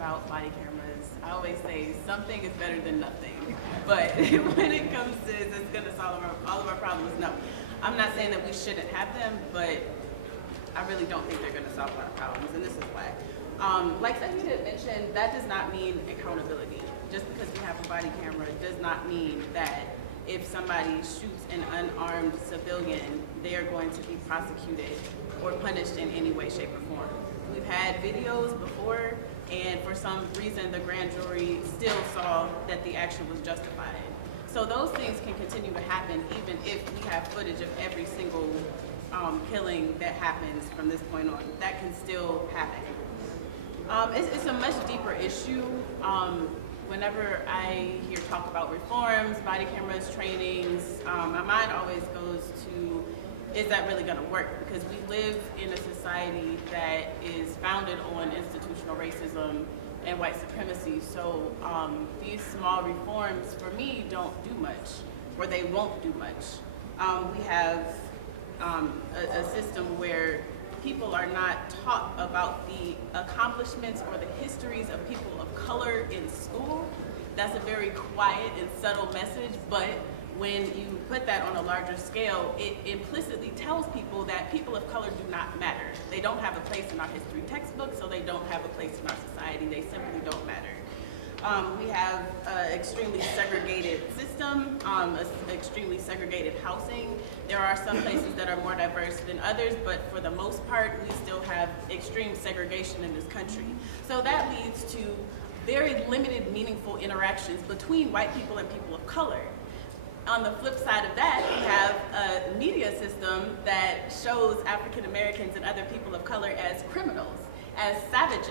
about body cameras, I always say something is better than nothing. But when it comes to is this going to solve all of our problems, no. I'm not saying that we shouldn't have them, but I really don't think they're going to solve our problems, and this is why. Like Sahida mentioned, that does not mean accountability. Just because we have a body camera does not mean that if somebody shoots an unarmed civilian, they are going to be prosecuted or punished in any way, shape, or form. We've had videos before, and for some reason the grand jury still saw that the action was justified. So those things can continue to happen even if we have footage of every single killing that happens from this point on. That can still happen. It's a much deeper issue. Whenever I hear talk about reforms, body cameras, trainings, my mind always goes to, is that really going to work? Because we live in a society that is founded on institutional racism and white supremacy. So these small reforms, for me, don't do much, or they won't do much. We have a system where people are not taught about the accomplishments or the histories of people of color in school. That's a very quiet and subtle message, but when you put that on a larger scale, it implicitly tells people that people of color do not matter. They don't have a place in our history textbook, so they don't have a place in our society. They simply don't matter. We have an extremely segregated system, extremely segregated housing. There are some places that are more diverse than others, but for the most part, we still have extreme segregation in this country. So that leads to very limited, meaningful interactions between white people and people of color. On the flip side of that, we have a media system that shows African Americans and other people of color as criminals, as savages.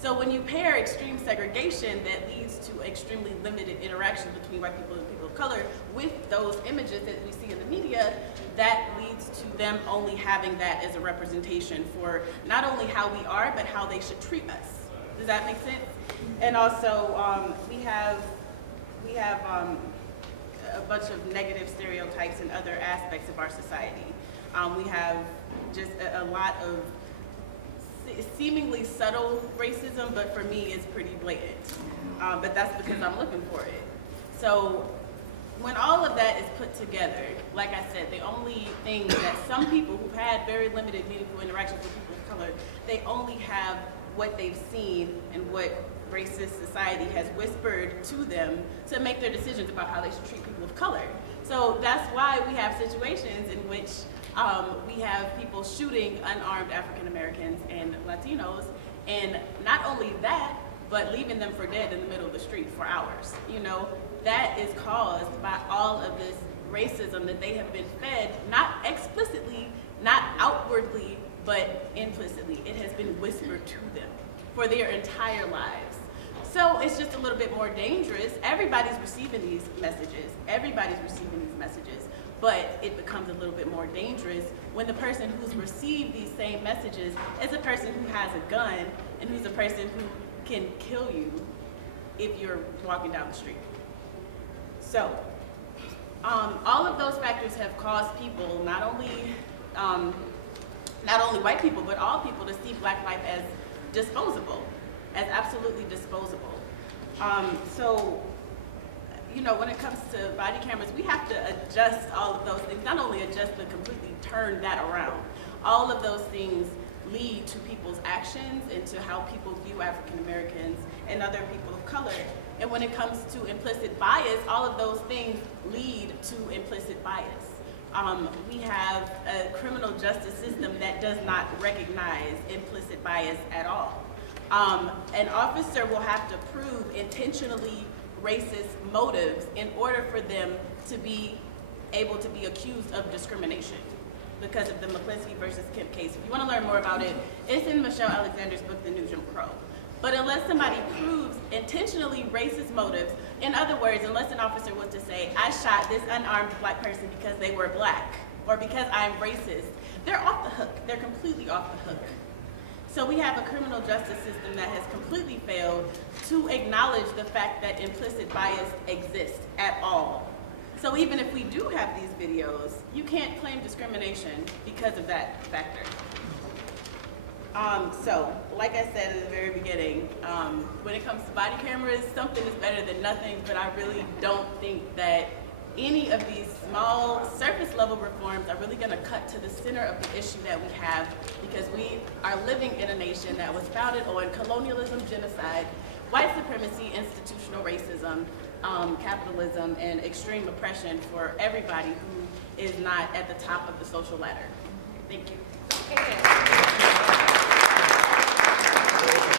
So when you pair extreme segregation that leads to extremely limited interaction between white people and people of color with those images that we see in the media, that leads to them only having that as a representation for not only how we are, but how they should treat us. Does that make sense? And also, we have a bunch of negative stereotypes and other aspects of our society. We have just a lot of seemingly subtle racism, but for me it's pretty blatant. But that's because I'm looking for it. So when all of that is put together, like I said, the only thing that some people who've had very limited meaningful interactions with people of color, they only have what they've seen and what racist society has whispered to them to make their decisions about how they should treat people of color. So that's why we have situations in which we have people shooting unarmed African Americans and Latinos, and not only that, but leaving them for dead in the middle of the street for hours. You know, that is caused by all of this racism that they have been fed, not explicitly, not outwardly, but implicitly. It has been whispered to them for their entire lives. So it's just a little bit more dangerous. Everybody's receiving these messages. But it becomes a little bit more dangerous when the person who's received these same messages is a person who has a gun and who's a person who can kill you if you're walking down the street. So all of those factors have caused people, not only white people, but all people, to see Black life as disposable, as absolutely disposable. So, you know, when it comes to body cameras, we have to adjust all of those things, not only adjust, but completely turn that around. All of those things lead to people's actions and to how people view African Americans and other people of color. And when it comes to implicit bias, all of those things lead to implicit bias. We have a criminal justice system that does not recognize implicit bias at all. An officer will have to prove intentionally racist motives in order for them to be able to be accused of discrimination because of the McCliskey versus Kemp case. If you want to learn more about it, it's in Michelle Alexander's book, The New Jim Crow. But unless somebody proves intentionally racist motives, in other words, unless an officer was to say, I shot this unarmed Black person because they were Black, or because I'm racist, they're off the hook. They're completely off the hook. So we have a criminal justice system that has completely failed to acknowledge the fact that implicit bias exists at all. So even if we do have these videos, you can't claim discrimination because of that factor. So, like I said at the very beginning, when it comes to body cameras, something is better than nothing, but I really don't think that any of these small surface level reforms are really going to cut to the center of the issue that we have, because we are living in a nation that was founded on colonialism, genocide, white supremacy, institutional racism, capitalism, and extreme oppression for everybody who is not at the top of the social ladder. Thank you. Okay.